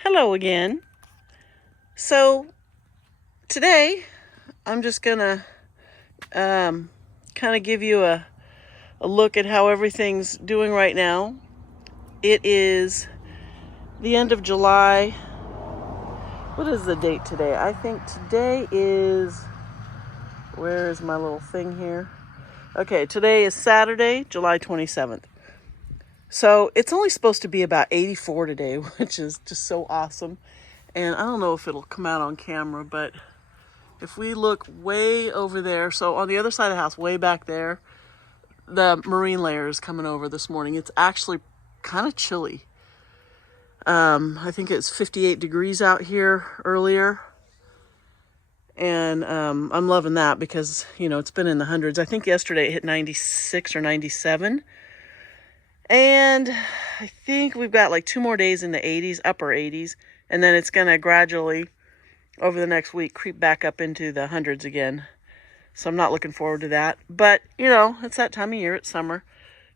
Hello again. So today I'm just gonna kind of give you a look at how everything's doing right now. It is the end of July. What is the date today? I think today is, where is my little thing here? Okay, today is Saturday, July 27th. So it's only supposed to be about 84 today, which is just so awesome. And I don't know if it'll come out on camera, but if we look way over there, so on the other side of the house, way back there, the marine layer is coming over this morning. It's actually kind of chilly. I think it's 58 degrees out here earlier. And I'm loving that because, it's been in the hundreds. I think yesterday it hit 96 or 97. And I think we've got like 2 more days in the 80s, upper 80s. And then it's going to gradually, over the next week, creep back up into the hundreds again. So I'm not looking forward to that. But, it's that time of year. It's summer.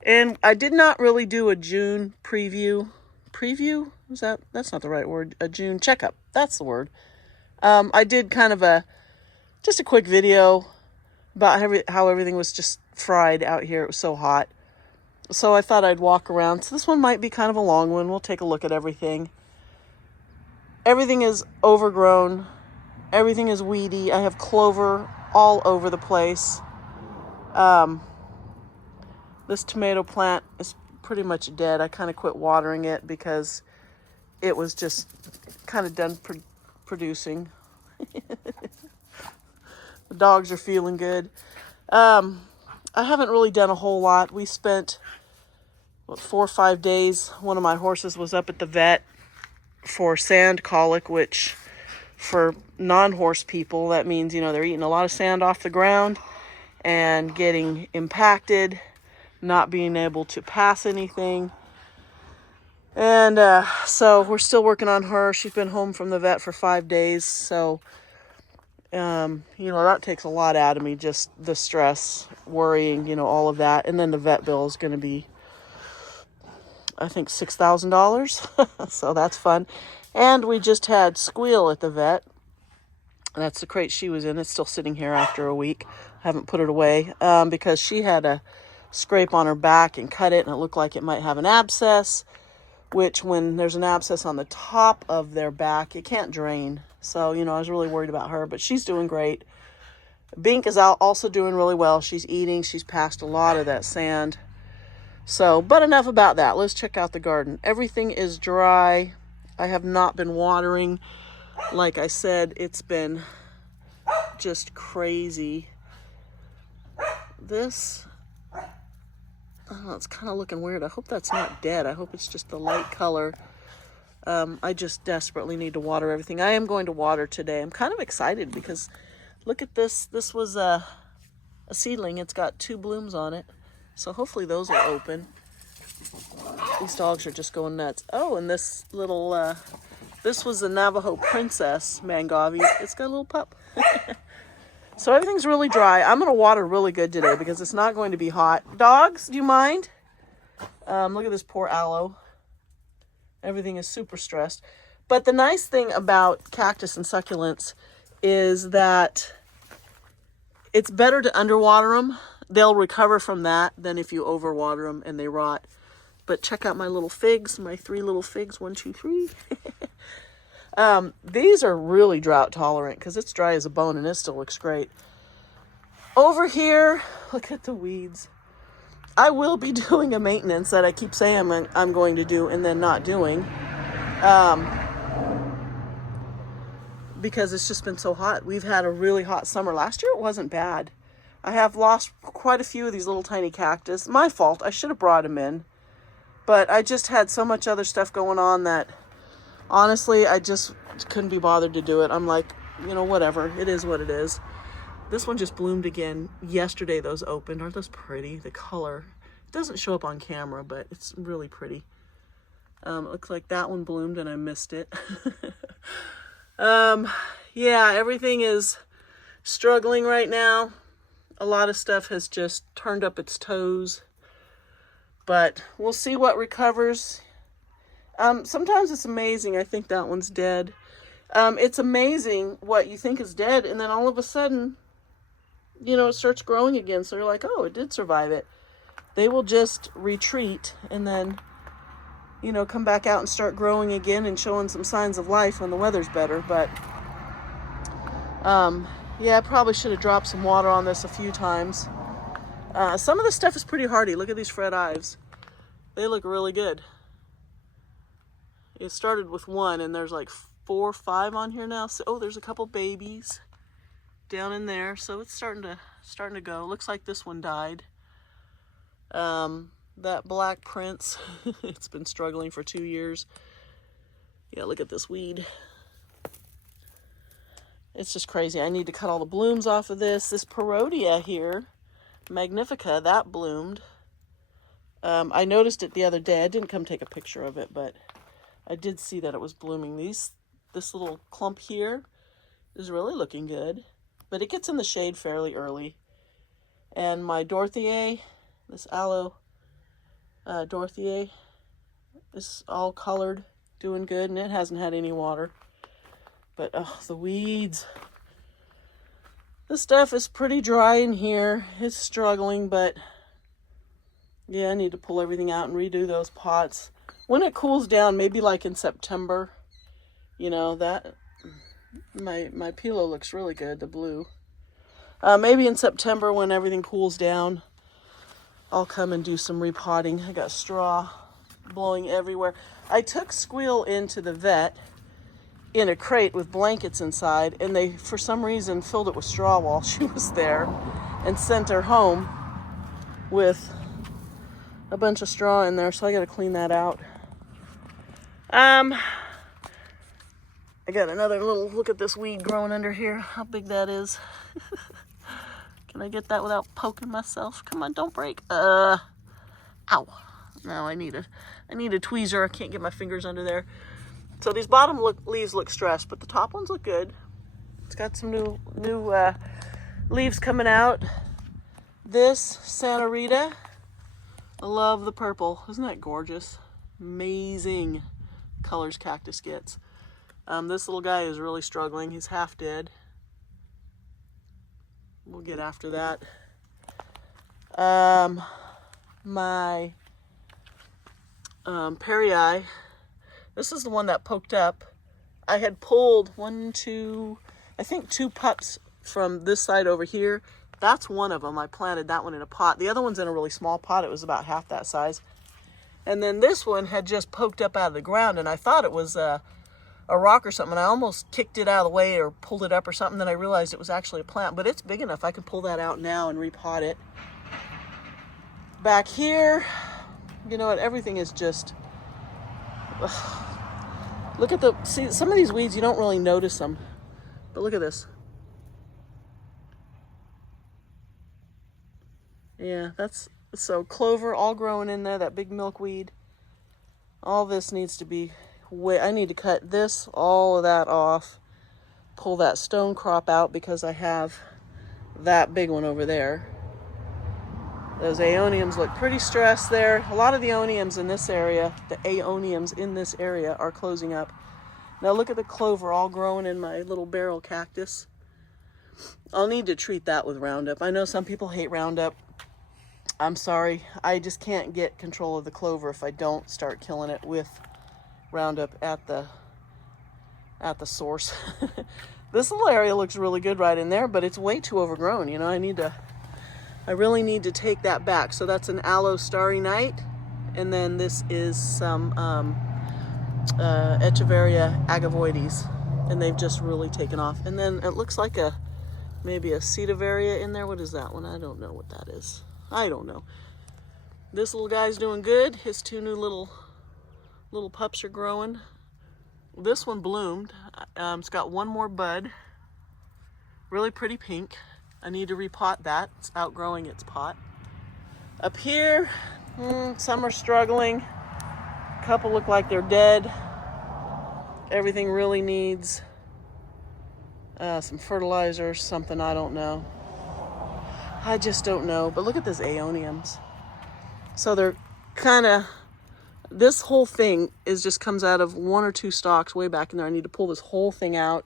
And I did not really do a June preview. Preview? That's not the right word. A June checkup. That's the word. I did kind of just a quick video about how everything was just fried out here. It was so hot. So I thought I'd walk around. So this one might be kind of a long one. We'll take a look at everything. Everything is overgrown. Everything is weedy. I have clover all over the place. This tomato plant is pretty much dead. I kind of quit watering it because it was just kind of done producing. The dogs are feeling good. I haven't really done a whole lot. We spent 4 or 5 days. One of my horses was up at the vet for sand colic, which for non-horse people, that means, they're eating a lot of sand off the ground and getting impacted, not being able to pass anything. And so we're still working on her. She's been home from the vet for 5 days. So, that takes a lot out of me, just the stress, worrying, all of that. And then the vet bill is going to be, I think, $6,000. So that's fun. And we just had Squeal at the vet. That's the crate she was in. It's still sitting here after a week. I haven't put it away because she had a scrape on her back and cut it, and it looked like it might have an abscess, which when there's an abscess on the top of their back, it can't drain. So, I was really worried about her, but she's doing great. Bink is also doing really well. She's eating. She's passed a lot of that sand. So, but enough about that. Let's check out the garden. Everything is dry. I have not been watering. Like I said, it's been just crazy. This, it's kind of looking weird. I hope that's not dead. I hope it's just the light color. I just desperately need to water everything. I am going to water today. I'm kind of excited because look at this. This was a seedling. It's got 2 blooms on it. So hopefully those will open. These dogs are just going nuts. Oh, and this little, this was the Navajo Princess Mangavi. It's got a little pup. So everything's really dry. I'm going to water really good today because it's not going to be hot. Dogs, do you mind? Look at this poor aloe. Everything is super stressed. But the nice thing about cactus and succulents is that it's better to underwater them. They'll recover from that than if you overwater them and they rot. But check out my little figs, my 3 little figs, 1, 2, 3. These are really drought tolerant because it's dry as a bone and it still looks great. Over here, look at the weeds. I will be doing a maintenance that I keep saying I'm going to do and then not doing. Because it's just been so hot. We've had a really hot summer. Last year it wasn't bad. I have lost quite a few of these little tiny cactus. My fault. I should have brought them in. But I just had so much other stuff going on that, honestly, I just couldn't be bothered to do it. I'm like, whatever. It is what it is. This one just bloomed again. Yesterday those opened. Aren't those pretty? The color. It doesn't show up on camera, but it's really pretty. It looks like that one bloomed and I missed it. Yeah, everything is struggling right now. A lot of stuff has just turned up its toes. But we'll see what recovers. Sometimes it's amazing. I think that one's dead. It's amazing what you think is dead, and then all of a sudden, you know, it starts growing again. So you're like, oh, it did survive it. They will just retreat and then, you know, come back out and start growing again and showing some signs of life when the weather's better. But, yeah, I probably should have dropped some water on this a few times. Some of the stuff is pretty hardy. Look at these Fred Ives. They look really good. It started with one, and there's like 4 or 5 on here now. So, oh, there's a couple babies down in there. So it's starting to go. Looks like this one died. That Black Prince, it's been struggling for 2 years. Yeah, look at this weed. It's just crazy. I need to cut all the blooms off of this. This Perodia here, Magnifica, that bloomed. I noticed it the other day. I didn't come take a picture of it, but I did see that it was blooming. This little clump here is really looking good, but it gets in the shade fairly early. And my Dorothiae, this aloe Dorothiae, is all colored, doing good, and it hasn't had any water. But oh, the weeds. The stuff is pretty dry in here. It's struggling, but yeah, I need to pull everything out and redo those pots. When it cools down, maybe like in September, you know, that my pillow looks really good, the blue. Maybe in September when everything cools down, I'll come and do some repotting. I got straw blowing everywhere. I took Squeal into the vet in a crate with blankets inside, and they, for some reason, filled it with straw while she was there and sent her home with a bunch of straw in there, so I got to clean that out. I got another little look at this weed growing under here. How big that is. Can I get that without poking myself? Come on, don't break. Ow. No, I need a tweezer. I can't get my fingers under there. So these bottom leaves look stressed, but the top ones look good. It's got some new leaves coming out. This Santa Rita, I love the purple. Isn't that gorgeous? Amazing colors cactus gets. This little guy is really struggling. He's half dead. We'll get after that. My Perrii, this is the one that poked up. I had pulled I think 2 pups from this side over here. That's one of them. I planted that one in a pot. The other one's in a really small pot. It was about half that size. And then this one had just poked up out of the ground, and I thought it was a rock or something. I almost kicked it out of the way or pulled it up or something. Then I realized it was actually a plant, but it's big enough. I can pull that out now and repot it. Back here, you know what? Everything is just... Ugh. Look at see, some of these weeds, you don't really notice them. But look at this. Yeah, so clover all growing in there, that big milkweed. All this needs to be... I need to cut all of that off, pull that stone crop out because I have that big one over there. Those aeoniums look pretty stressed there. A lot of the aeoniums in this area, are closing up. Now look at the clover all growing in my little barrel cactus. I'll need to treat that with Roundup. I know some people hate Roundup. I'm sorry. I just can't get control of the clover if I don't start killing it with Roundup at the source. This little area looks really good right in there, but it's way too overgrown. You know, I really need to take that back. So that's an Aloe Starry Night, and then this is some Echeveria agavoides, and they've just really taken off. And then it looks like maybe a Cedovaria in there. What is that one? I don't know what that is. I don't know. This little guy's doing good. His 2 new little pups are growing. This one bloomed. It's got 1 more bud. Really pretty pink. I need to repot that. It's outgrowing its pot. Up here, some are struggling. A couple look like they're dead. Everything really needs some fertilizer, something, I don't know. I just don't know. But look at this aeoniums. So they're kind of this whole thing just comes out of 1 or 2 stalks way back in there. I need to pull this whole thing out,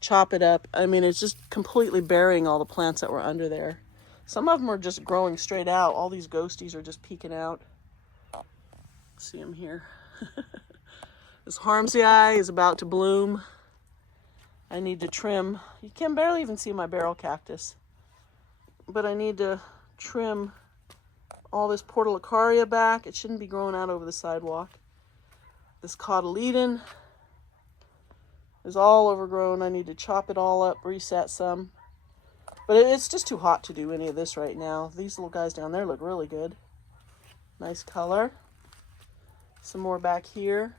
chop it up. I mean, it's just completely burying all the plants that were under there. Some of them are just growing straight out. All these ghosties are just peeking out. See them here. This Harmsii is about to bloom. I need to trim. You can barely even see my barrel cactus. But I need to trim all this portulacaria back. It shouldn't be growing out over the sidewalk. This cotyledon is all overgrown. I need to chop it all up, reset some. But it's just too hot to do any of this right now. These little guys down there look really good. Nice color. Some more back here.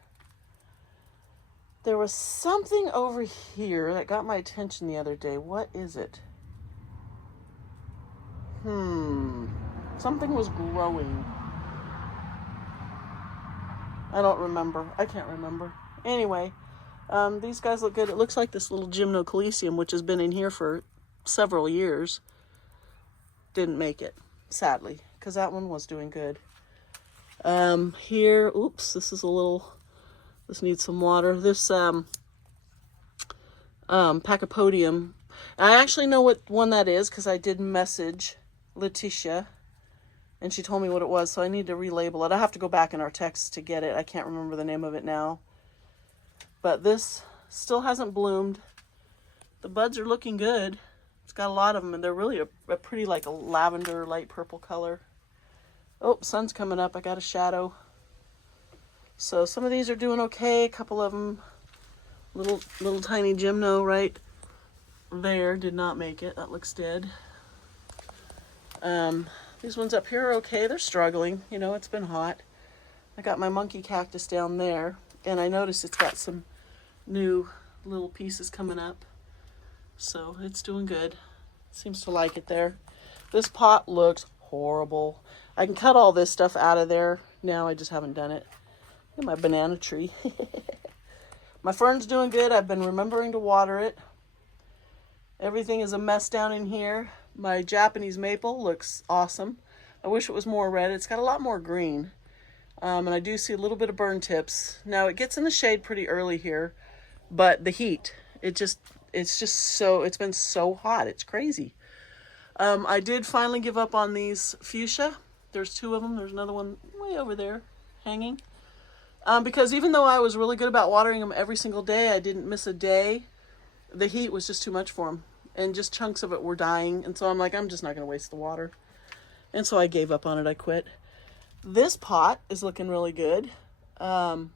There was something over here that got my attention the other day. What is it? Something was growing. I don't remember. I can't remember. Anyway, these guys look good. It looks like this little Gymnocalycium, which has been in here for several years, didn't make it, sadly, because that one was doing good. Here, oops, this needs some water. This Pachypodium, I actually know what one that is because I did message Letitia and she told me what it was, so I need to relabel it. I have to go back in our text to get it. I can't remember the name of it now. But this still hasn't bloomed. The buds are looking good. It's got a lot of them, and they're really a pretty, like a lavender, light purple color. Oh, sun's coming up. I got a shadow. So some of these are doing okay. A couple of them, little tiny gymno right there did not make it. That looks dead. These ones up here are okay. They're struggling. You know, it's been hot. I got my monkey cactus down there, and I noticed it's got some new little pieces coming up. So it's doing good. Seems to like it there. This pot looks horrible. I can cut all this stuff out of there now. I just haven't done it. Look at my banana tree. My fern's doing good. I've been remembering to water it. Everything is a mess down in here. My Japanese maple looks awesome. I wish it was more red. It's got a lot more green. And I do see a little bit of burn tips. Now it gets in the shade pretty early here, but the heat, it's been so hot. It's crazy. I did finally give up on these fuchsia. There's 2 of them. There's another one way over there hanging. Because even though I was really good about watering them every single day, I didn't miss a day. The heat was just too much for them. And just chunks of it were dying. And so I'm like, I'm just not going to waste the water. And so I gave up on it. I quit. This pot is looking really good. Yeah,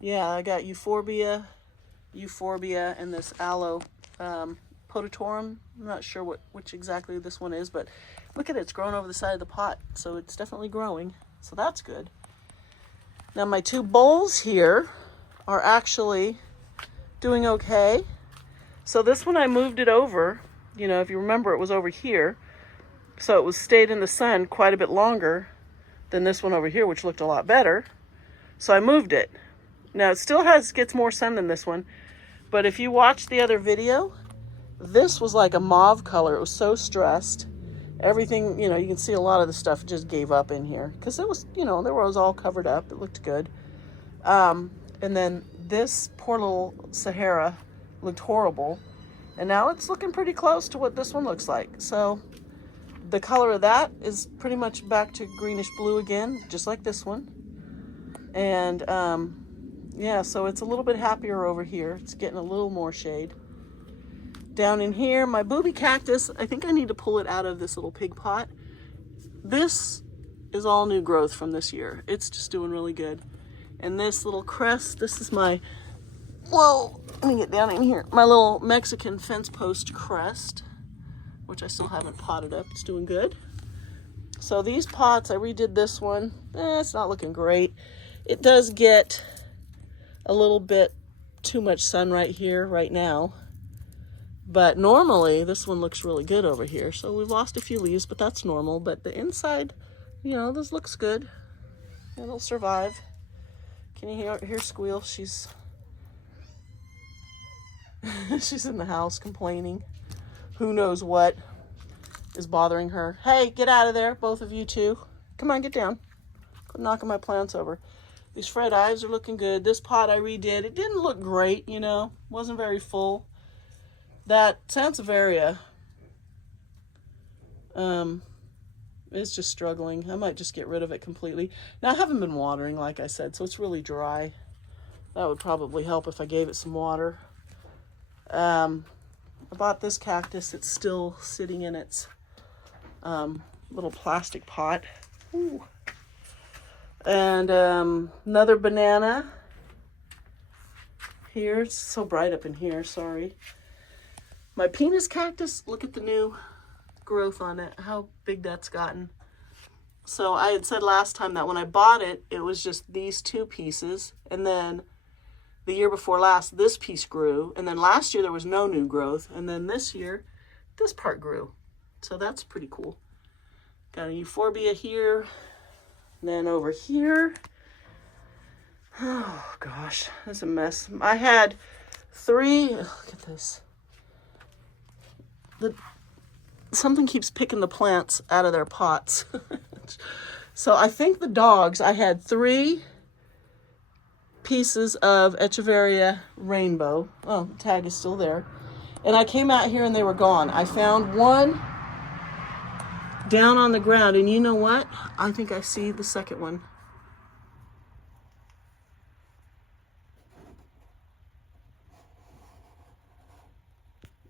I got euphorbia, and this aloe pototorum. I'm not sure which exactly this one is, but look at it. It's growing over the side of the pot. So it's definitely growing. So that's good. Now my 2 bowls here are actually doing okay. So this one I moved it over. You know, if you remember, it was over here. So it stayed in the sun quite a bit longer than this one over here, which looked a lot better. So I moved it. Now it still gets more sun than this one, but if you watch the other video, this was like a mauve color. It was so stressed. Everything, you know, you can see a lot of the stuff just gave up in here because it was, you know, there was all covered up. It looked good. And then this poor little Sahara looked horrible, and now it's looking pretty close to what this one looks like. So the color of that is pretty much back to greenish blue again, just like this one. And yeah, so it's a little bit happier over here. It's getting a little more shade. Down in here, my booby cactus, I think I need to pull it out of this little pig pot. This is all new growth from this year. It's just doing really good. And this little crest, this is my, whoa, let me get down in here. My little Mexican fence post crest, which I still haven't potted up. It's doing good. So these pots, I redid this one. It's not looking great. It does get a little bit too much sun right here, right now. But normally, this one looks really good over here. So we've lost a few leaves, but that's normal. But the inside, you know, this looks good. It'll survive. Can you hear Squeal? She's she's in the house complaining. Who knows what is bothering her. Hey, get out of there, both of you two. Come on, get down. Quit knocking my plants over. These Fred Ives are looking good. This pot I redid. It didn't look great, you know. Wasn't very full. That Sansevieria is just struggling. I might just get rid of it completely. Now, I haven't been watering, like I said, so it's really dry. That would probably help if I gave it some water. I bought this cactus. It's still sitting in its little plastic pot. Ooh. And another banana here. It's so bright up in here, sorry. My penis cactus, look at the new growth on it, how big that's gotten. So I had said last time that when I bought it, it was just these two pieces, and then the year before last, this piece grew, and then last year there was no new growth, and then this year, this part grew. So that's pretty cool. Got a euphorbia here, and then over here. Oh gosh, that's a mess. I had three, look at this. Something keeps picking the plants out of their pots. So I think the dogs, I had 3 pieces of Echeveria rainbow. Oh, the tag is still there. And I came out here and they were gone. I found one down on the ground, and you know what? I think I see the second one.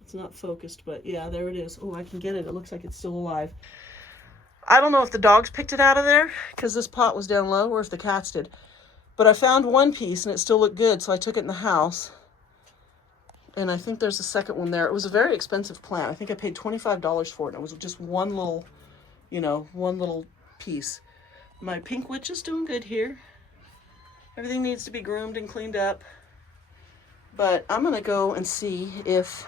It's not focused, but yeah, there it is. Oh, I can get it. It looks like it's still alive. I don't know if the dogs picked it out of there because this pot was down low, or if the cats did. But I found one piece and it still looked good, so I took it in the house. And I think there's a second one there. It was a very expensive plant. I think I paid $25 for it. It was just one little, you know, one little piece. My pink witch is doing good here. Everything needs to be groomed and cleaned up. But I'm going to go and see if,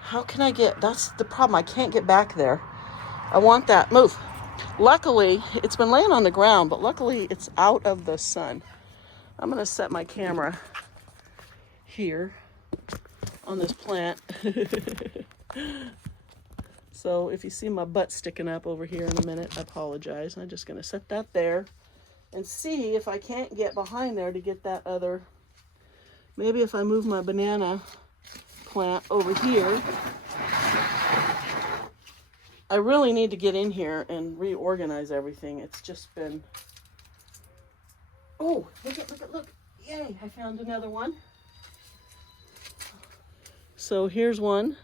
how can I get, that's the problem. I can't get back there. I want that, move. Luckily, it's been laying on the ground, but luckily it's out of the sun. I'm going to set my camera here on this plant. So if you see my butt sticking up over here in a minute, I apologize. I'm just going to set that there and see if I can't get behind there to get that other. Maybe if I move my banana plant over here. I really need to get in here and reorganize everything. It's just been, oh, look. Yay, I found another one. So here's one.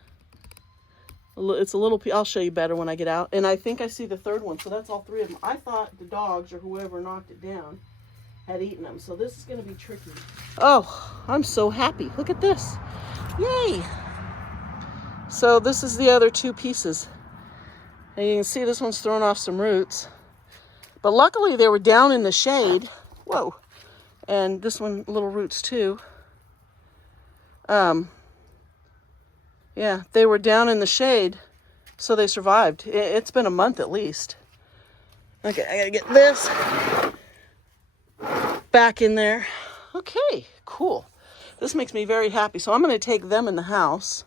It's a little, I'll show you better when I get out. And I think I see the third one. So that's all 3 of them. I thought the dogs or whoever knocked it down had eaten them. So this is going to be tricky. Oh, I'm so happy. Look at this. Yay. So this is the other 2 pieces. And you can see this one's throwing off some roots. But luckily they were down in the shade. Whoa. And this one, little roots too. Yeah, they were down in the shade, so they survived. It's been a month at least. Okay, I gotta get this back in there. Okay, cool. This makes me very happy. So I'm gonna take them in the house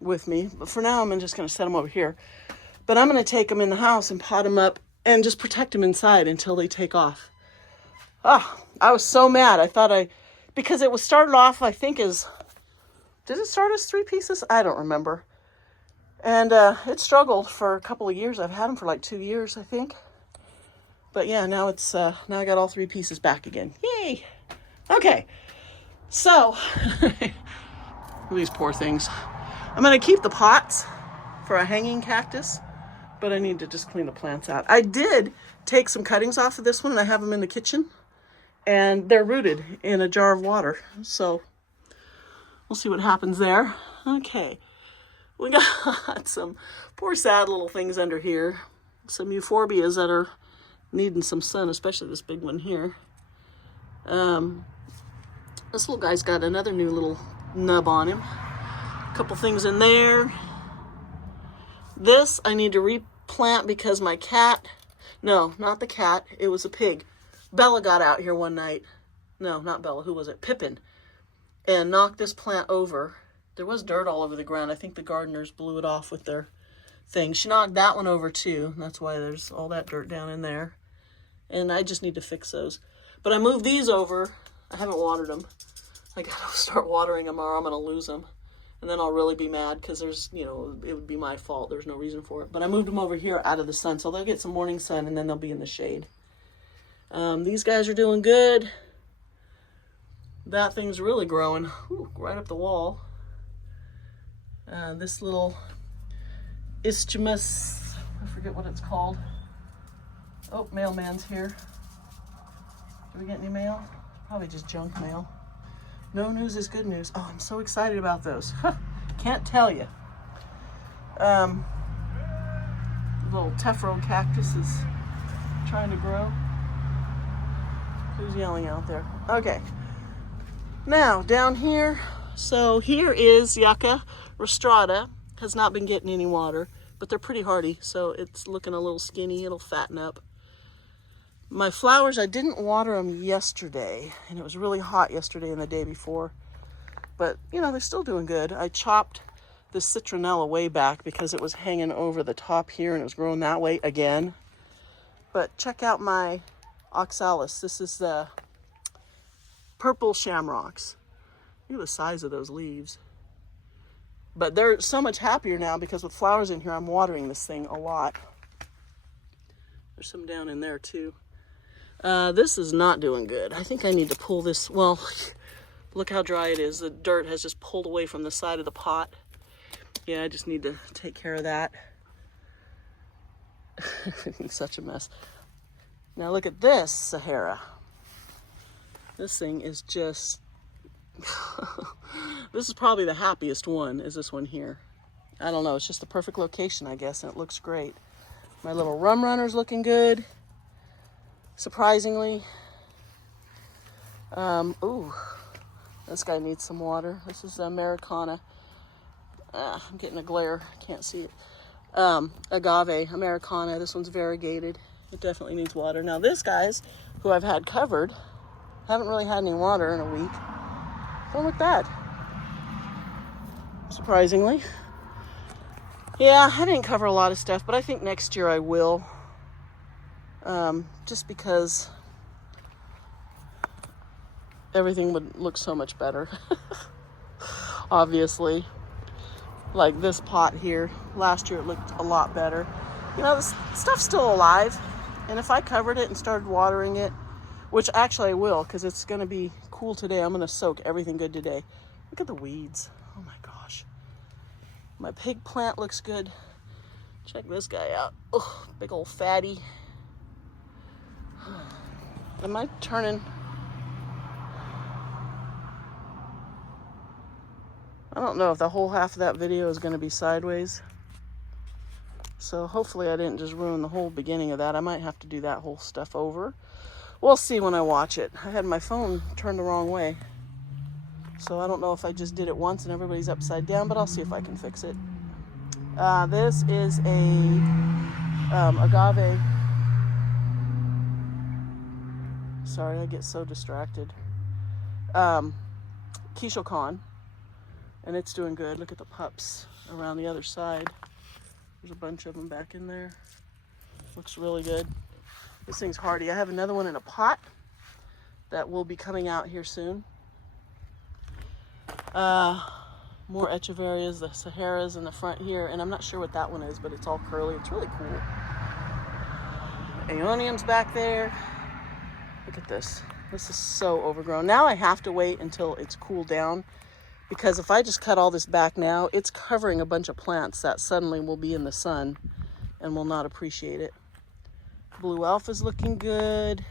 with me. But for now, I'm just gonna set them over here. But I'm going to take them in the house and pot them up and just protect them inside until they take off. Oh, I was so mad. I thought because it was started off, I think, as, did it start as 3 pieces? I don't remember. And it struggled for a couple of years. I've had them for like 2 years, I think. But yeah, now it's, now I got all 3 pieces back again. Yay! Okay, so, these poor things. I'm going to keep the pots for a hanging cactus. But I need to just clean the plants out. I did take some cuttings off of this one, and I have them in the kitchen. And they're rooted in a jar of water. So we'll see what happens there. Okay. We got some poor sad little things under here. Some euphorbias that are needing some sun, especially this big one here. This little guy's got another new little nub on him. A couple things in there. This I need to replant because my cat, no, not the cat, it was a pig. Bella got out here one night. No, not Bella, who was it? Pippin. And knocked this plant over. There was dirt all over the ground. I think the gardeners blew it off with their thing. She knocked that one over too. That's why there's all that dirt down in there. and I just need to fix those. But I moved these over. I haven't watered them. I gotta start watering them or I'm gonna lose them. And then I'll really be mad because there's, you know, it would be my fault. There's no reason for it. But I moved them over here out of the sun, so they'll get some morning sun and then they'll be in the shade. These guys are doing good. That thing's really growing. Ooh, right up the wall. This little isthmus, I forget what it's called. Oh, mailman's here. Do we get any mail? Probably just junk mail. No news is good news. Oh, I'm so excited about those. Can't tell you. Little tephro cactus is trying to grow. Who's yelling out there? Okay. Now, down here, so here is Yucca rostrata. Has not been getting any water, but they're pretty hardy, so it's looking a little skinny. It'll fatten up. My flowers, I didn't water them yesterday, and it was really hot yesterday and the day before. But, you know, they're still doing good. I chopped the citronella way back because it was hanging over the top here, and it was growing that way again. But check out my oxalis. This is the purple shamrocks. Look at the size of those leaves. But they're so much happier now because with flowers in here, I'm watering this thing a lot. There's some down in there too. This is not doing good. I think I need to pull this. Well, look how dry it is. The dirt has just pulled away from the side of the pot. Yeah, I just need to take care of that. It's such a mess. Now look at this Sahara. This thing is just... This is probably the happiest one, is this one here. I don't know, it's just the perfect location, I guess, and it looks great. My little rum runner's looking good, surprisingly. Ooh, this guy needs some water. This is the Americana. I'm getting a glare, can't see it. Agave Americana, this one's variegated. It definitely needs water. Now this guy's, who I've had covered, haven't really had any water in a week. Don't look bad, surprisingly. Yeah, I didn't cover a lot of stuff, but I think next year I will. Just because everything would look so much better. Obviously. Like this pot here. Last year it looked a lot better. You know, this stuff's still alive. And if I covered it and started watering it, which actually I will, because it's going to be cool today. I'm going to soak everything good today. Look at the weeds. Oh my gosh. My pig plant looks good. Check this guy out. Oh, big old fatty. Am I turning? I don't know if the whole half of that video is going to be sideways. So hopefully I didn't just ruin the whole beginning of that. I might have to do that whole stuff over. We'll see when I watch it. I had my phone turned the wrong way. So I don't know if I just did it once and everybody's upside down, but I'll see if I can fix it. This is a agave. Sorry, I get so distracted. Quiche con, and it's doing good. Look at the pups around the other side. There's a bunch of them back in there. Looks really good. This thing's hardy. I have another one in a pot that will be coming out here soon. More echeverias, the Saharas in the front here, and I'm not sure what that one is, but it's all curly. It's really cool. Aeonium's back there. Look at this. This is so overgrown. Now I have to wait until it's cooled down, because if I just cut all this back now, it's covering a bunch of plants that suddenly will be in the sun and will not appreciate it. Blue Alpha's looking good.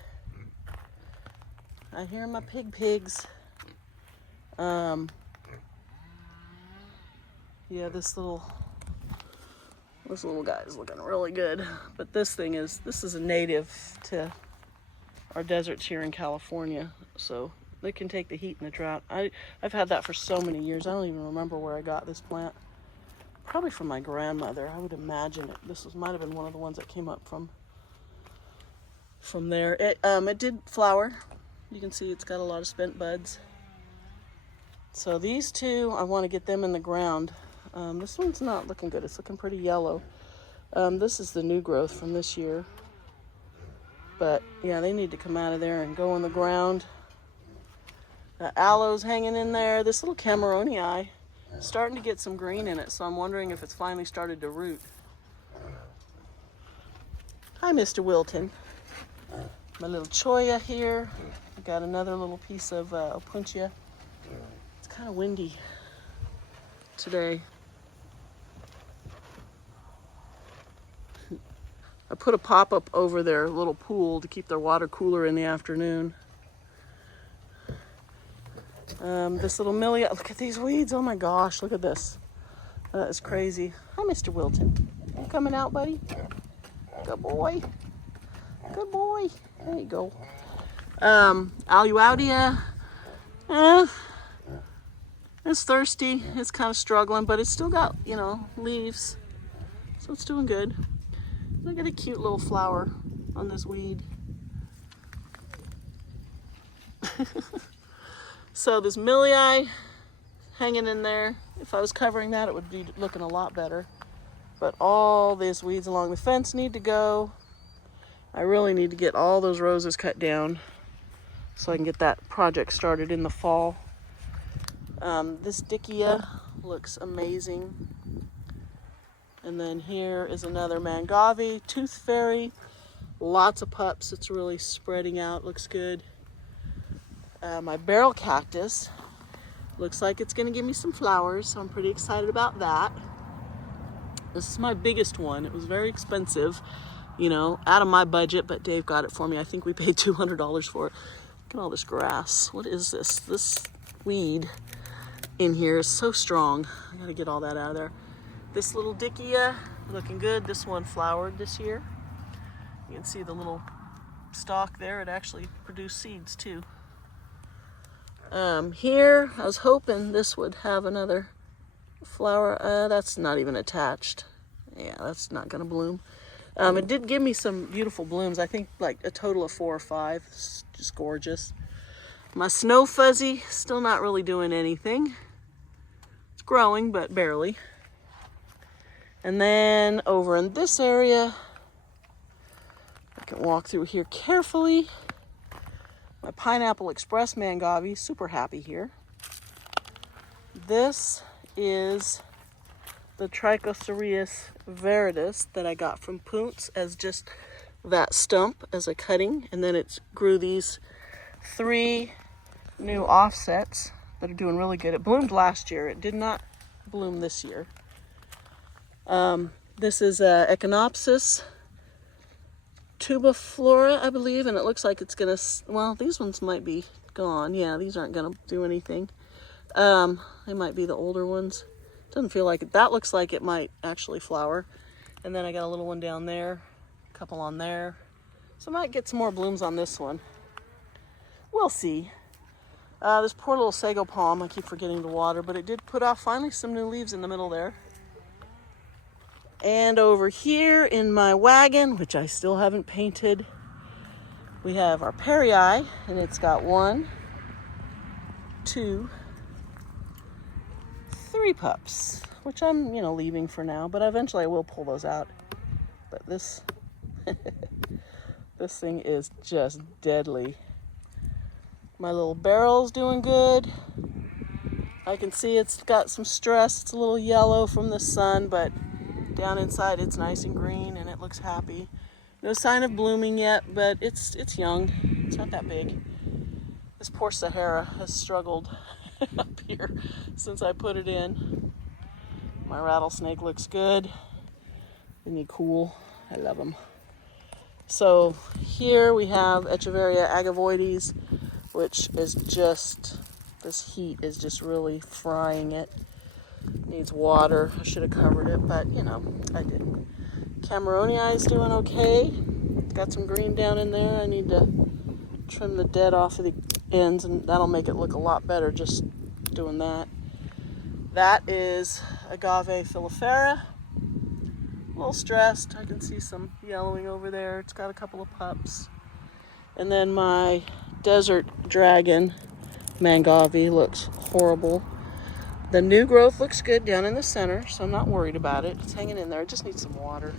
I hear my pigs. Yeah, this little guy is looking really good. But this is a native to our deserts here in California, so they can take the heat and the drought. I've had that for so many years. I don't even remember where I got this plant. Probably from my grandmother, I would imagine it. Might have been one of the ones that came up from there. It did flower. You can see it's got a lot of spent buds. So these two, I want to get them in the ground. This one's not looking good. It's looking pretty yellow. This is the new growth from this year. But yeah, they need to come out of there and go in the ground. The aloe's hanging in there. This little Cameronii is starting to get some green in it, so I'm wondering if it's finally started to root. Hi, Mr. Wilton. My little cholla here. I got another little piece of opuntia. It's kind of windy today. I put a pop-up over their little pool to keep their water cooler in the afternoon. This little millia, look at these weeds. Oh my gosh, look at this. That is crazy. Hi, Mr. Wilton. You coming out, buddy? Good boy. Good boy. There you go. Aluaudia. It's thirsty. It's kind of struggling, but it's still got, you know, leaves. So it's doing good. Look at a cute little flower on this weed. So this millia hanging in there. If I was covering that, it would be looking a lot better. But all these weeds along the fence need to go. I really need to get all those roses cut down so I can get that project started in the fall. This dickia looks amazing. And then here is another mangave, tooth fairy, lots of pups. It's really spreading out, looks good. My barrel cactus looks like it's gonna give me some flowers, so I'm pretty excited about that. This is my biggest one. It was very expensive, you know, out of my budget, but Dave got it for me. I think we paid $200 for it. Look at all this grass. What is this? This weed in here is so strong. I gotta get all that out of there. This little dickia, looking good. This one flowered this year. You can see the little stalk there. It actually produced seeds too. Here, I was hoping this would have another flower. That's not even attached. Yeah, that's not gonna bloom. It did give me some beautiful blooms. I think like a total of 4 or 5. It's just gorgeous. My snow fuzzy, still not really doing anything. It's growing, but barely. And then over in this area, I can walk through here carefully. My Pineapple Express mangave, super happy here. This is the Trichocereus viridis that I got from Punts as just that stump as a cutting, and then it grew these 3 new offsets that are doing really good. It bloomed last year. It did not bloom this year. This is Echinopsis tubiflora, I believe, and it looks like it's gonna, well, these ones might be gone. Yeah, these aren't gonna do anything. They might be the older ones. Doesn't feel like it. That looks like it might actually flower. And then I got a little one down there, a couple on there. So I might get some more blooms on this one. We'll see. This poor little sago palm, I keep forgetting to water, but it did put off finally some new leaves in the middle there. And over here in my wagon, which I still haven't painted, we have our perii, and it's got 1, 2, 3 pups, which I'm, you know, leaving for now, but eventually I will pull those out. But this, this thing is just deadly. My little barrel's doing good. I can see it's got some stress. It's a little yellow from the sun, but down inside it's nice and green and it looks happy. No sign of blooming yet, but it's young. It's not that big. This poor Sahara has struggled up here since I put it in. My rattlesnake looks good. Isn't he cool? I love him. So here we have Echeveria agavoides, which is just, this heat is just really frying it. Needs water. I should have covered it, but you know, I didn't. Cameronii is doing okay. Got some green down in there. I need to trim the dead off of the ends, and that'll make it look a lot better just doing that. That is Agave filifera. A little stressed. I can see some yellowing over there. It's got a couple of pups. And then my desert dragon mangave looks horrible. The new growth looks good down in the center, so I'm not worried about it. It's hanging in there. It just needs some water.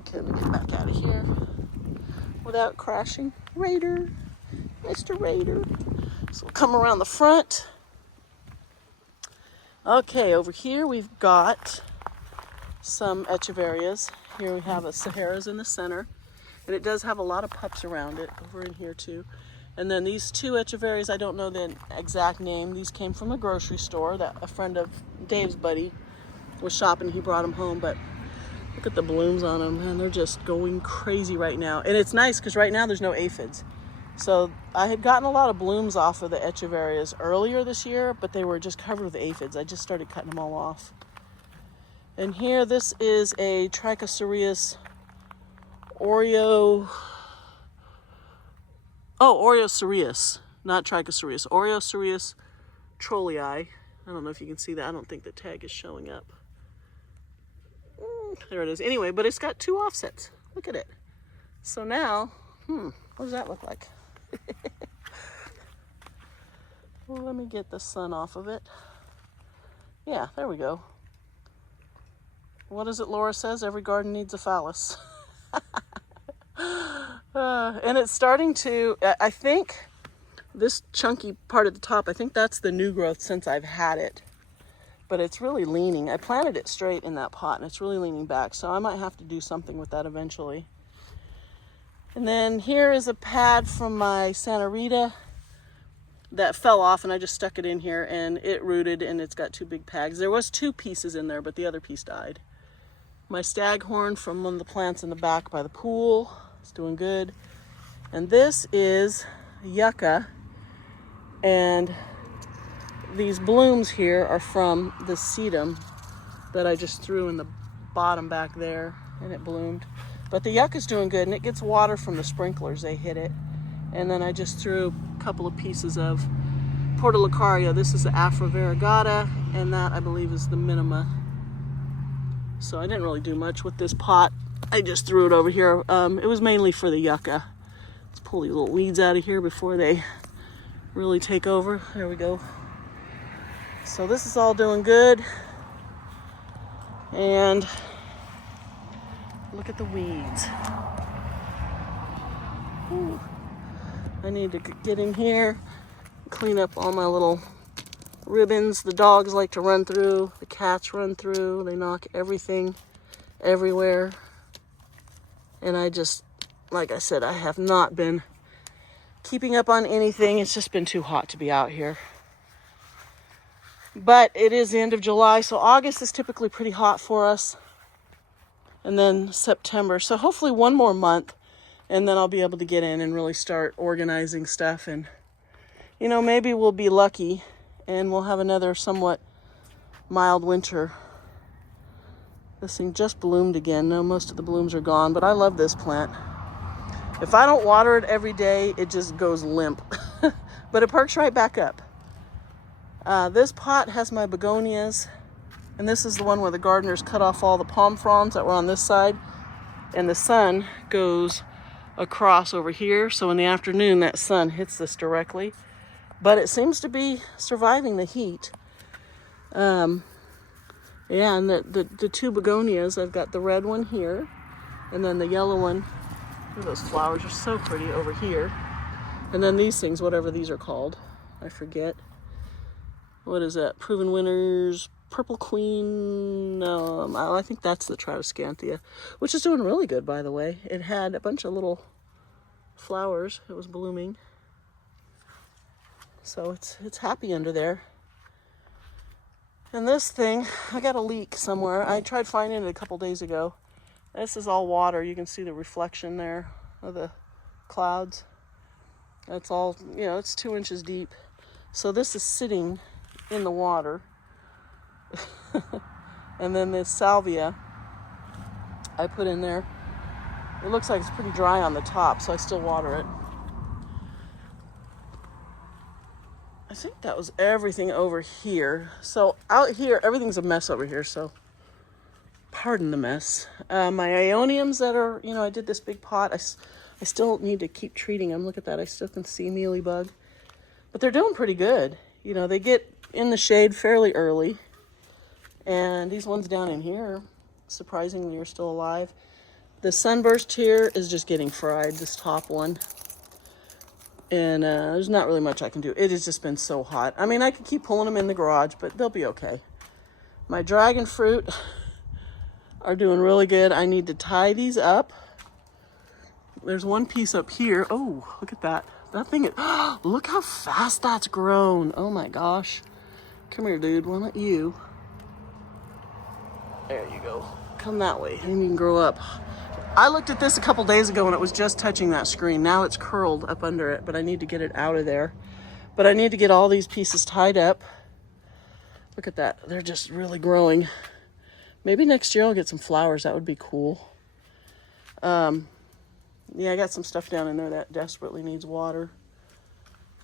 Okay, let me get back out of here. without crashing. Raider, Mr. Raider. So we'll come around the front. Okay, over here we've got some echeverias. Here we have a Sahara's in the center. And it does have a lot of pups around it over in here too. And then these two echeverias, I don't know the exact name. These came from a grocery store that a friend of Dave's buddy was shopping. He brought them home, but look at the blooms on them, man. They're just going crazy right now. And it's nice because right now there's no aphids. So I had gotten a lot of blooms off of the echeverias earlier this year, but they were just covered with aphids. I just started cutting them all off. And here, this is a Trichocereus Oreocereus, not Trichocereus, Oreocereus trolii. I don't know if you can see that. I don't think the tag is showing up. There it is. Anyway, but it's got two offsets. Look at it. So now, what does that look like? Well, let me get the sun off of it. Yeah, there we go. What is it Laura says? Every garden needs a phallus. And it's starting to, I think this chunky part at the top, I think that's the new growth since I've had it. But it's really leaning. I planted it straight in that pot and it's really leaning back. So I might have to do something with that eventually. And then here is a pad from my Santa Rita that fell off and I just stuck it in here and it rooted and it's got two big pads. There was two pieces in there, but the other piece died. My staghorn from one of the plants in the back by the pool. It's doing good. And this is yucca. And these blooms here are from the sedum that I just threw in the bottom back there and it bloomed. But the yucca's doing good and it gets water from the sprinklers. They hit it. And then I just threw a couple of pieces of Portulacaria. This is the Afra variegata and that I believe is the minima. So I didn't really do much with this pot. I just threw it over here. It was mainly for the yucca. Let's pull these little weeds out of here before they really take over. There we go. So this is all doing good. And look at the weeds. Ooh. I need to get in here, clean up all my little ribbons. The dogs like to run through, the cats run through, they knock everything everywhere. And I just, like I said, I have not been keeping up on anything. It's just been too hot to be out here. But it is the end of July, so August is typically pretty hot for us. And then September. So hopefully one more month, and then I'll be able to get in and really start organizing stuff. And, you know, maybe we'll be lucky and we'll have another somewhat mild winter. This thing just bloomed again. No, most of the blooms are gone, but I love this plant. If I don't water it every day, it just goes limp. But it perks right back up. This pot has my begonias, and this is the one where the gardeners cut off all the palm fronds that were on this side, and the sun goes across over here, so in the afternoon that sun hits this directly. But it seems to be surviving the heat. Yeah, and the two begonias, I've got the red one here, and then the yellow one. Look at those flowers are so pretty over here. And then these things, whatever these are called, I forget. What is that? Proven Winners, Purple Queen. I think that's the Tritoscanthia, which is doing really good, by the way. It had a bunch of little flowers. It was blooming. So it's happy under there. And this thing, I got a leak somewhere. I tried finding it a couple days ago. This is all water. You can see the reflection there of the clouds. That's all, you know, it's 2 inches deep. So this is sitting in the water. And then this salvia I put in there. It looks like it's pretty dry on the top, so I still water it. I think that was everything over here. So out here, everything's a mess over here, so pardon the mess. My Ioniums that are, you know, I did this big pot. I still need to keep treating them. Look at that. I still can see mealybug. But they're doing pretty good. You know, they get in the shade fairly early. And these ones down in here, surprisingly, are still alive. The sunburst here is just getting fried, this top one. And there's not really much I can do. It has just been so hot. I mean, I could keep pulling them in the garage, but they'll be okay. My dragon fruit are doing really good. I need to tie these up. There's one piece up here. Oh, look at that. That thing, look how fast that's grown. Oh my gosh. Come here, dude. Why don't you? There you go. Come that way and you can grow up. I looked at this a couple days ago and it was just touching that screen. Now it's curled up under it, but I need to get it out of there. But I need to get all these pieces tied up. Look at that. They're just really growing. Maybe next year I'll get some flowers. That would be cool. Yeah, I got some stuff down in there that desperately needs water.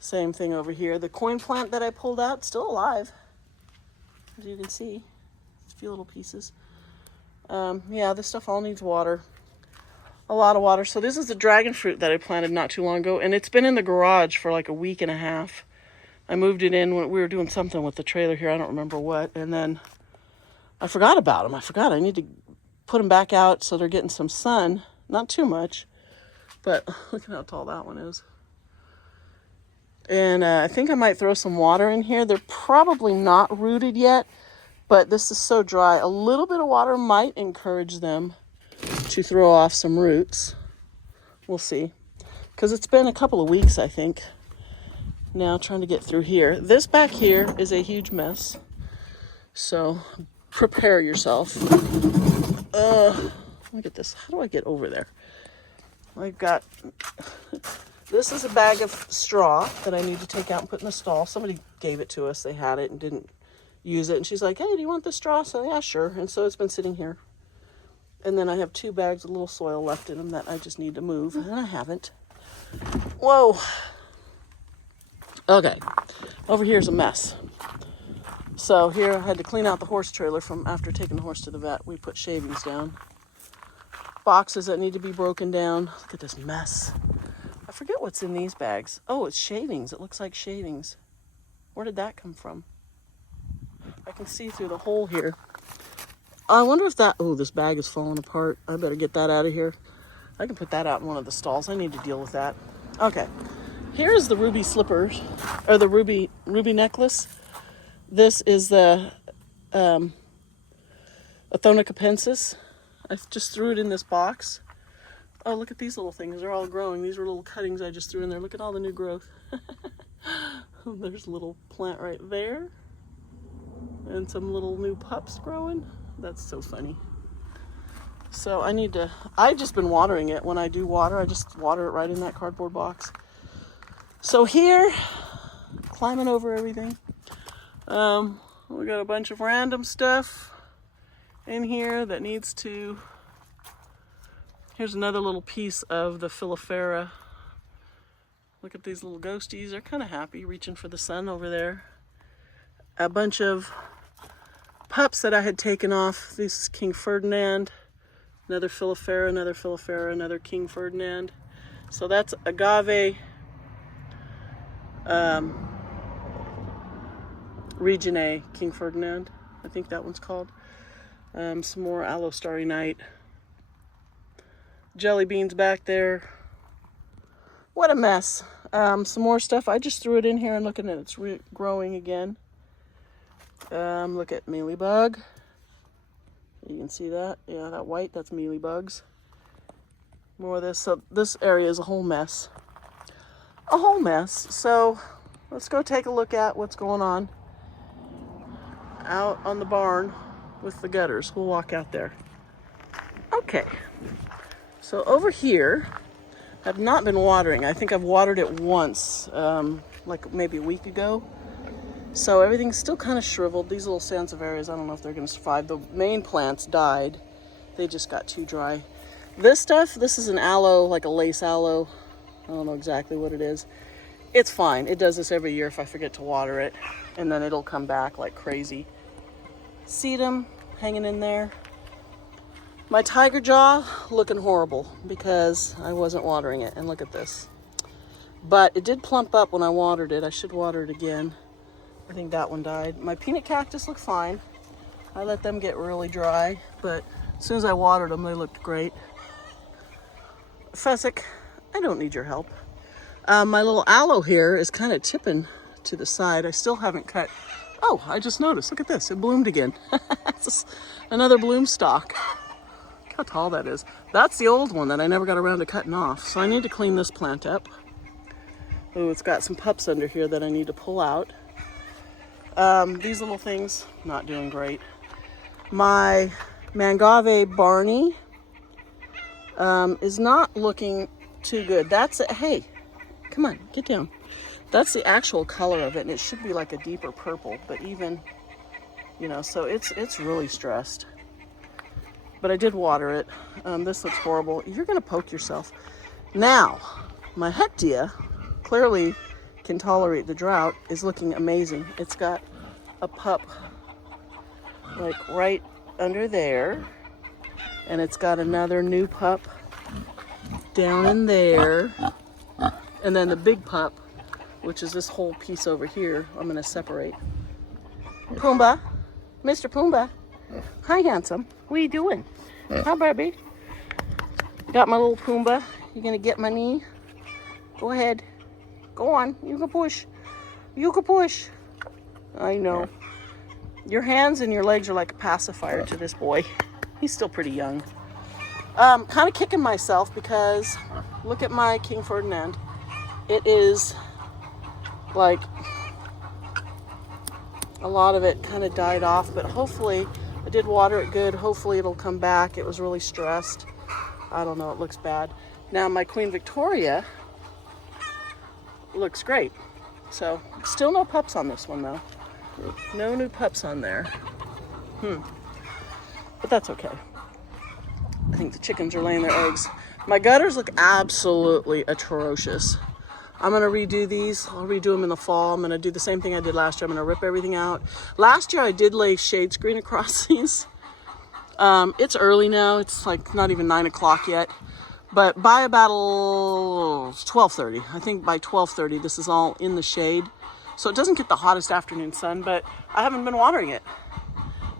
Same thing over here. The coin plant that I pulled out, still alive. As you can see, a few little pieces. Yeah, this stuff all needs water. A lot of water. So this is the dragon fruit that I planted not too long ago, and it's been in the garage for like a week and a half. I moved it in when we were doing something with the trailer here. I don't remember what. And then I forgot about them. I need to put them back out so they're getting some sun. Not too much, but look at how tall that one is. And I think I might throw some water in here. They're probably not rooted yet, but this is so dry. A little bit of water might encourage them to throw off some roots. We'll see. Because it's been a couple of weeks, I think. Now trying to get through here. This back here is a huge mess. So prepare yourself. Look at this. How do I get over there? I've got, this is a bag of straw that I need to take out and put in the stall. Somebody gave it to us. They had it and didn't use it. And she's like, hey, do you want this straw? So yeah, sure. And so it's been sitting here. And then I have 2 bags of little soil left in them that I just need to move. And I haven't. Whoa. Okay. Over here's a mess. So here I had to clean out the horse trailer from after taking the horse to the vet. We put shavings down. Boxes that need to be broken down. Look at this mess. I forget what's in these bags. Oh, it's shavings. It looks like shavings. Where did that come from? I can see through the hole here. I wonder if that... Oh, this bag is falling apart. I better get that out of here. I can put that out in one of the stalls. I need to deal with that. Okay. Here's the ruby slippers. Or the ruby necklace. This is the Athonicapensis. I just threw it in this box. Oh, look at these little things. They're all growing. These were little cuttings I just threw in there. Look at all the new growth. There's a little plant right there. And some little new pups growing. That's so funny. So I've just been watering it. When I do water, I just water it right in that cardboard box. So here, climbing over everything. We got a bunch of random stuff in here that needs to... Here's another little piece of the Filifera. Look at these little ghosties. They're kind of happy, reaching for the sun over there. A bunch of pups that I had taken off. This is King Ferdinand. Another Filifera, another King Ferdinand. So that's agave Reginae King Ferdinand. I think that one's called. Some more Aloe Starry Night. Jelly beans back there. What a mess. Some more stuff. I just threw it in here and looking at it's growing again. Look at mealybug. You can see that. Yeah, that white, that's mealybugs. More of this. So this area is a whole mess. A whole mess. So let's go take a look at what's going on out on the barn with the gutters. We'll walk out there. Okay. So over here, I've not been watering. I think I've watered it once, like maybe a week ago. So everything's still kind of shriveled. These little sansevierias, I don't know if they're going to survive. The main plants died. They just got too dry. This stuff, this is an aloe, like a lace aloe. I don't know exactly what it is. It's fine. It does this every year if I forget to water it. And then it'll come back like crazy. Sedum hanging in there. My tiger jaw looking horrible because I wasn't watering it. And look at this. But it did plump up when I watered it. I should water it again. I think that one died. My peanut cactus look fine. I let them get really dry, but as soon as I watered them, they looked great. Fezzik, I don't need your help. My little aloe here is kind of tipping to the side. I still haven't cut. Oh, I just noticed. Look at this. It bloomed again. It's another bloom stalk. Look how tall that is. That's the old one that I never got around to cutting off. So I need to clean this plant up. Oh, it's got some pups under here that I need to pull out. These little things, not doing great. My Mangave Barney is not looking too good. That's it. Hey, come on, get down. That's the actual color of it, and it should be like a deeper purple, but even, you know, so it's really stressed. But I did water it. This looks horrible. You're gonna poke yourself. Now, my Hectia clearly can tolerate the drought, is looking amazing. It's got a pup like right under there, and it's got another new pup down in there, and then the big pup, which is this whole piece over here, I'm gonna separate. Pumbaa, Mr. Pumbaa. Hi, handsome. What are you doing? Hi, baby. Got my little Pumbaa. You gonna get my knee? Go ahead. Go on. You can push. You can push. I know. Your hands and your legs are like a pacifier to this boy. He's still pretty young. Kind of kicking myself because look at my King Ferdinand. It is like a lot of it kind of died off, but hopefully I did water it good. Hopefully it'll come back. It was really stressed. I don't know. It looks bad. Now my Queen Victoria looks great. So still no pups on this one though. No new pups on there. But that's okay. I think the chickens are laying their eggs. My gutters look absolutely atrocious. I'm gonna redo these. I'll redo them in the fall. I'm gonna do the same thing I did last year. I'm gonna rip everything out. Last year I did lay shade screen across these. It's early now. It's like not even 9 o'clock yet. But by about 12:30, I think by 12:30, this is all in the shade. So it doesn't get the hottest afternoon sun, but I haven't been watering it.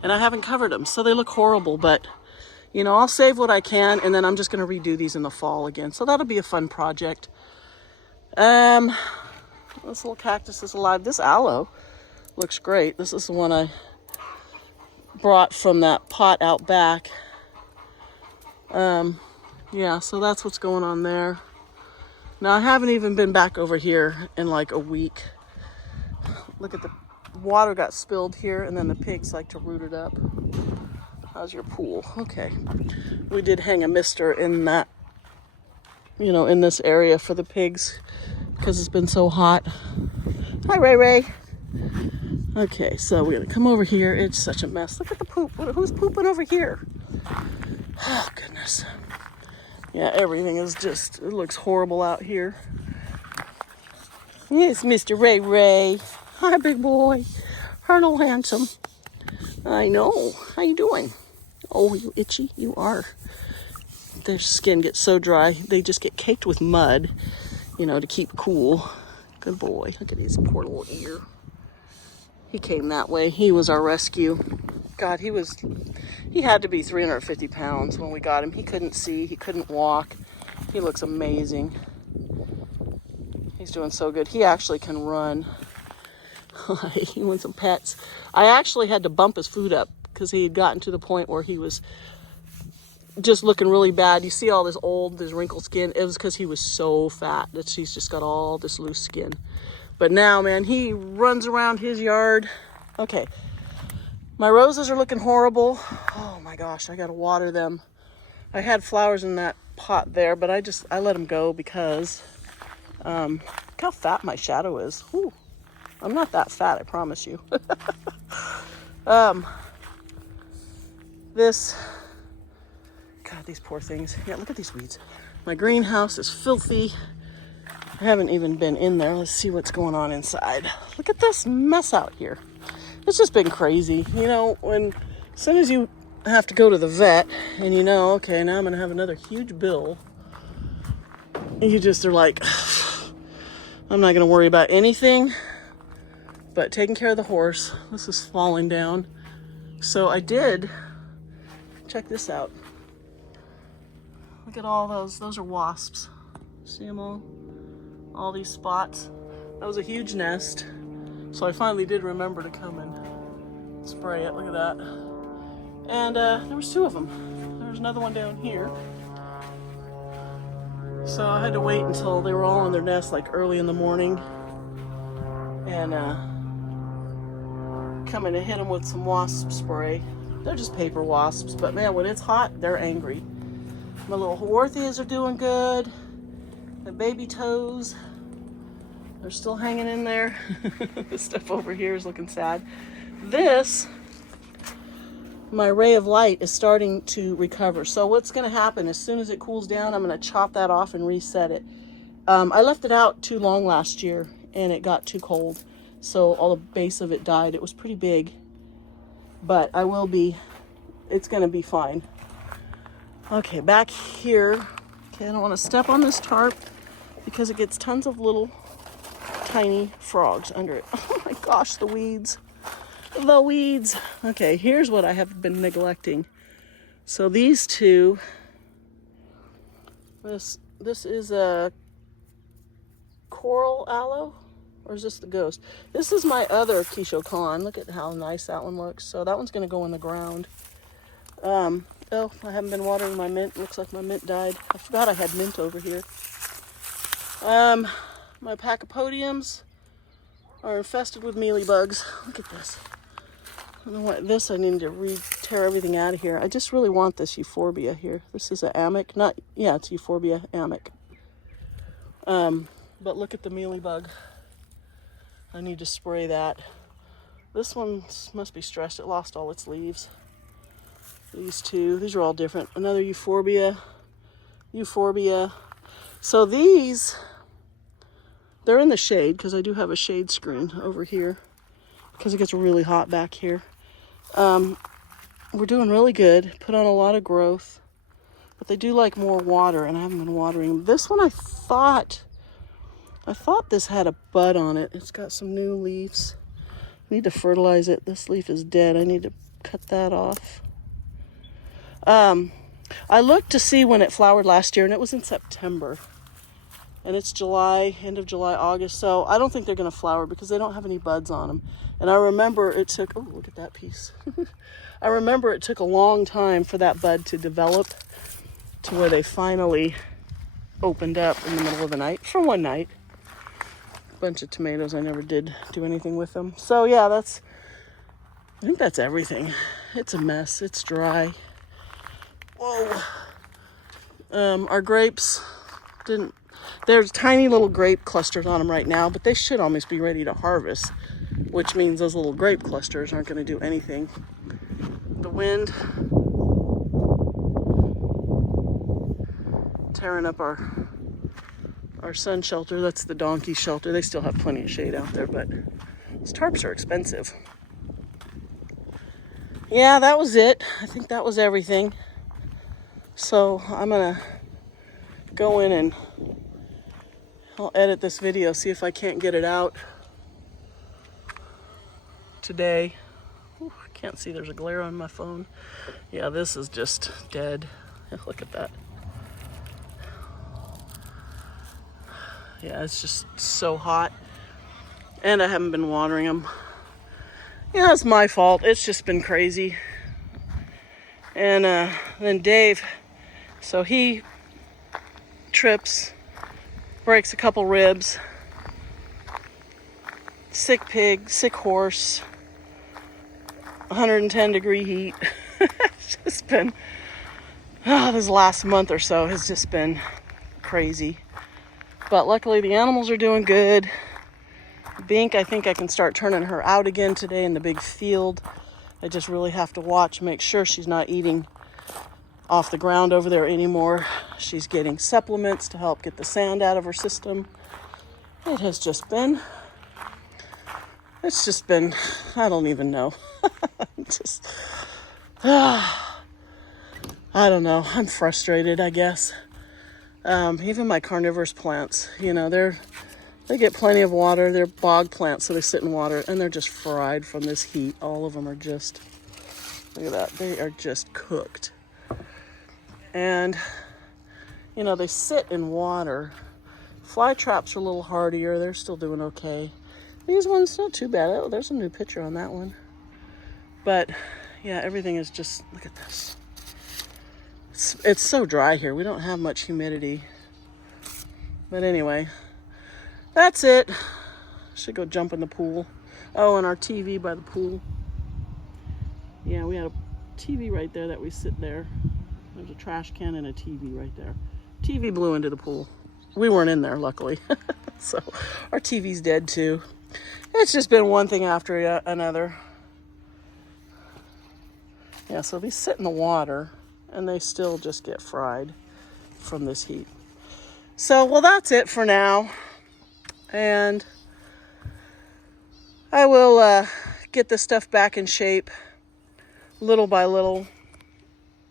And I haven't covered them, so they look horrible. But, you know, I'll save what I can, and then I'm just going to redo these in the fall again. So that'll be a fun project. This little cactus is alive. This aloe looks great. This is the one I brought from that pot out back. Yeah, so that's what's going on there. Now, I haven't even been back over here in like a week. Look at the water got spilled here, and then the pigs like to root it up. How's your pool? Okay. We did hang a mister in that, you know, in this area for the pigs because it's been so hot. Hi, Ray Ray. Okay, so we're gonna come over here. It's such a mess. Look at the poop. Who's pooping over here? Oh, goodness. Yeah, everything is just, it looks horrible out here. Yes, Mr. Ray Ray. Hi, big boy. Hello, handsome. I know. How you doing? Oh, you itchy? You are. Their skin gets so dry. They just get caked with mud, you know, to keep cool. Good boy. Look at his poor little ear. He came that way. He was our rescue. God, he had to be 350 pounds when we got him. He couldn't see. He couldn't walk. He looks amazing. He's doing so good. He actually can run. He wants some pets. I actually had to bump his food up because he had gotten to the point where he was just looking really bad. You see all this wrinkled skin. It was because he was so fat that he's just got all this loose skin. But now, man, he runs around his yard. Okay. My roses are looking horrible. Oh my gosh, I gotta water them. I had flowers in that pot there, but I let them go because look how fat my shadow is. Whew. I'm not that fat, I promise you. God, these poor things. Yeah, look at these weeds. My greenhouse is filthy. I haven't even been in there. Let's see what's going on inside. Look at this mess out here. It's just been crazy. You know, as soon as you have to go to the vet and you know, okay, now I'm going to have another huge bill. You just are like, I'm not going to worry about anything but taking care of the horse. This is falling down. So I did, check this out. Look at all those are wasps. See them all these spots. That was a huge nest. So I finally did remember to come and spray it. Look at that. And there was 2 of them. There's another one down here. So I had to wait until they were all in their nest, like early in the morning, and come in and hit them with some wasp spray. They're just paper wasps, but man, when it's hot, they're angry. My little Haworthias are doing good. The baby toes, they're still hanging in there. This stuff over here is looking sad. This, my ray of light is starting to recover. So what's going to happen, as soon as it cools down, I'm going to chop that off and reset it. I left it out too long last year and it got too cold. So all the base of it died. It was pretty big, but it's going to be fine. Okay, back here. Okay, I don't want to step on this tarp because it gets tons of little tiny frogs under it. Oh my gosh, the weeds. The weeds. Okay, here's what I have been neglecting. So these 2, this is a coral aloe, or is this the ghost? This is my other Quichua con. Look at how nice that one looks. So that one's going to go in the ground. Oh, I haven't been watering my mint. Looks like my mint died. I forgot I had mint over here. My pachypodiums are infested with mealybugs. Look at this. I don't want this. I need to tear everything out of here. I just really want this euphorbia here. This is an amic. It's euphorbia amic. But look at the mealybug. I need to spray that. This one must be stressed. It lost all its leaves. These 2, these are all different. Another euphorbia. So these, they're in the shade because I do have a shade screen over here because it gets really hot back here. We're doing really good. Put on a lot of growth, but they do like more water, and I haven't been watering them. This one I thought this had a bud on it. It's got some new leaves. I need to fertilize it. This leaf is dead. I need to cut that off. I looked to see when it flowered last year, and it was in September. And it's July, end of July, August. So I don't think they're going to flower because they don't have any buds on them. And I remember it took, oh, look at that piece. I remember it took a long time for that bud to develop to where they finally opened up in the middle of the night for one night. A bunch of tomatoes. I never did do anything with them. So yeah, I think that's everything. It's a mess. It's dry. Whoa. Our grapes there's tiny little grape clusters on them right now, but they should almost be ready to harvest, which means those little grape clusters aren't going to do anything. The wind tearing up our sun shelter. That's the donkey shelter. They still have plenty of shade out there, but these tarps are expensive. Yeah, that was it. I think that was everything. So I'm gonna go in and I'll edit this video, see if I can't get it out today. Ooh, I can't see, there's a glare on my phone. Yeah, this is just dead. Look at that. Yeah, it's just so hot. And I haven't been watering them. Yeah, it's my fault. It's just been crazy. And then Dave, so he trips, breaks a couple ribs, sick pig, sick horse, 110 degree heat. It's just been, this last month or so has just been crazy. But luckily the animals are doing good. Bink, I think I can start turning her out again today in the big field. I just really have to watch, make sure she's not eating off the ground over there anymore. She's getting supplements to help get the sand out of her system. It's just been, I don't even know. I don't know. I'm frustrated, I guess. Even my carnivorous plants, they get plenty of water. They're bog plants, so they sit in water, and they're just fried from this heat. All of them are just, look at that. They are just cooked. And you know, they sit in water. Fly traps are a little hardier. They're still doing okay. These ones, not too bad. Oh, there's a new picture on that one. But yeah, everything is just, look at this. It's so dry here. We don't have much humidity. But anyway, that's it. Should go jump in the pool. Oh, and our TV by the pool. Yeah, we had a TV right there that we sit there. There's a trash can and a TV right there. TV blew into the pool. We weren't in there, luckily. So our TV's dead too. It's just been one thing after another. Yeah, so these sit in the water and they still just get fried from this heat. So, well, that's it for now. And I will get this stuff back in shape little by little.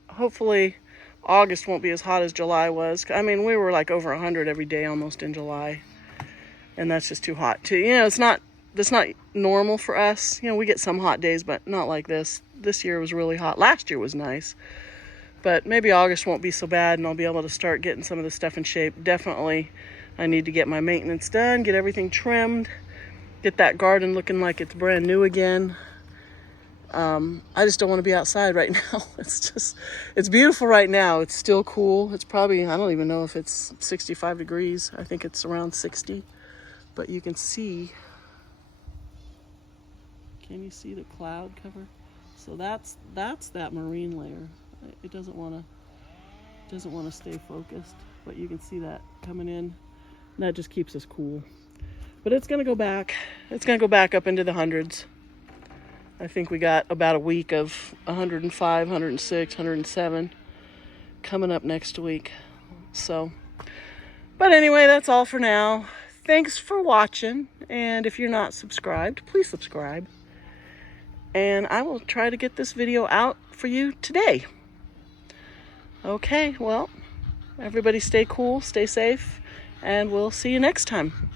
Hopefully August won't be as hot as July was. I mean, we were like over 100 every day almost in July. And that's just too hot too. You know, that's not normal for us. You know, we get some hot days, but not like this. This year was really hot. Last year was nice. But maybe August won't be so bad and I'll be able to start getting some of this stuff in shape. Definitely, I need to get my maintenance done, get everything trimmed, get that garden looking like it's brand new again. I just don't want to be outside right now. It's beautiful right now. It's still cool. It's probably, I don't even know if it's 65 degrees. I think it's around 60. But you can see, can you see the cloud cover? So that's that marine layer. It doesn't want to stay focused, but you can see that coming in. And that just keeps us cool. But it's going to go back. It's going to go back up into the hundreds. I think we got about a week of 105, 106, 107 coming up next week. So, but anyway, that's all for now. Thanks for watching. And if you're not subscribed, please subscribe. And I will try to get this video out for you today. Okay, well, everybody stay cool, stay safe, and we'll see you next time.